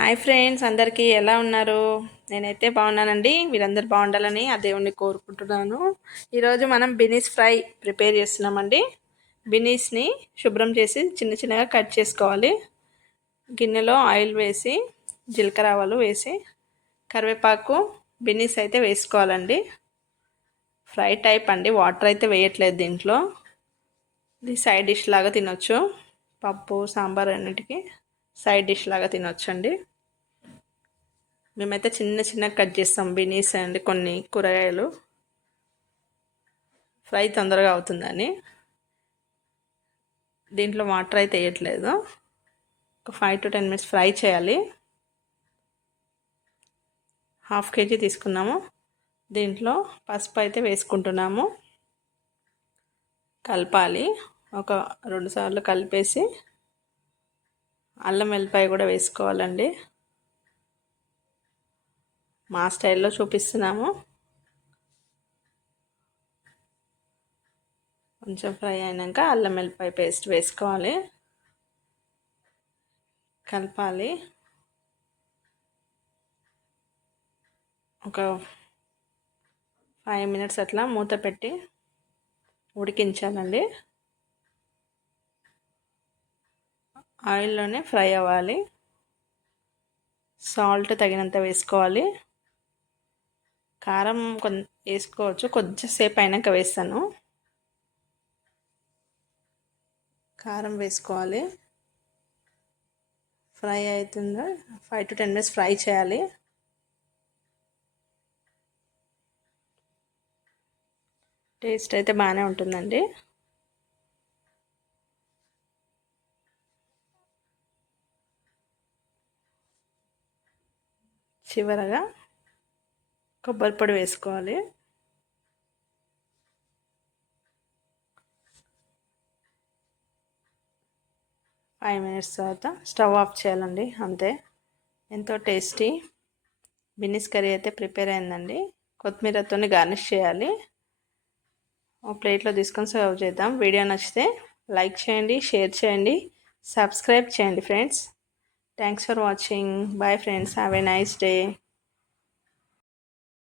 Hi friends, అందరికీ ఎలా ఉన్నారు? నేనైతే బాగున్నానండి. మీరందరూ బాగుండాలని ఆ దేవుణ్ణి కోరుకుంటున్నాను. ఈరోజు మనం బినీస్ ఫ్రై ప్రిపేర్ చేస్తున్నామండి. బినీస్ని శుభ్రం చేసి చిన్న చిన్నగా కట్ చేసుకోవాలి. గిన్నెలో ఆయిల్ వేసి జీలకర్ర ఆవాలు వేసి కరివేపాకు బినీస్ అయితే వేసుకోవాలండి. ఫ్రై టైప్ అండి, వాటర్ అయితే వేయట్లేదు దీంట్లో. ఇది సైడ్ డిష్ లాగా తినొచ్చు. పప్పు సాంబార్ అన్నిటికీ సైడ్ డిష్ లాగా తినొచ్చండి. మేమైతే చిన్న చిన్నగా కట్ చేస్తాం బీనీస్ అండ్ కొన్ని కూరగాయలు, ఫ్రై తొందరగా అవుతుందని. దీంట్లో వాటర్ అయితే వేయట్లేదు. ఒక 5 to 10 minutes ఫ్రై చేయాలి. 1/2 kg తీసుకున్నాము. దీంట్లో పసుపు అయితే వేసుకుంటున్నాము. కలపాలి. ఒక 2 సార్లు కలిపేసి అల్లం వెల్లిపాయ కూడా వేసుకోవాలండి. మా స్టైల్లో చూపిస్తున్నాము. కొంచెం ఫ్రై అయినాక అల్లం వెల్లిపాయ పేస్ట్ వేసుకోవాలి. కలపాలి. ఒక 5 minutes అట్లా మూత పెట్టి ఉడికించాలండి. ఆయిల్లోనే ఫ్రై అవ్వాలి. సాల్ట్ తగినంత వేసుకోవాలి. కారం వేసుకోవచ్చు, కొద్దిసేపు అయినాక వేస్తాను. కారం వేసుకోవాలి. ఫ్రై అవుతుందో 5 to 10 minutes ఫ్రై చేయాలి. టేస్ట్ అయితే బాగానే ఉంటుందండి. చివరగా కొబ్బరి పొడి వేసుకోవాలి. ఫైవ్ మినిట్స్ తర్వాత స్టవ్ ఆఫ్ చేయాలండి. అంతే, ఎంతో టేస్టీ బిన్నీస్ కర్రీ అయితే ప్రిపేర్ అయిందండి. కొత్తిమీరతో గార్నిష్ చేయాలి. ఒక ప్లేట్లో తీసుకొని సర్వ్ చేద్దాం. వీడియో నచ్చితే లైక్ చేయండి, షేర్ చేయండి, సబ్స్క్రైబ్ చేయండి friends. Thanks for watching. Bye friends, have a nice day.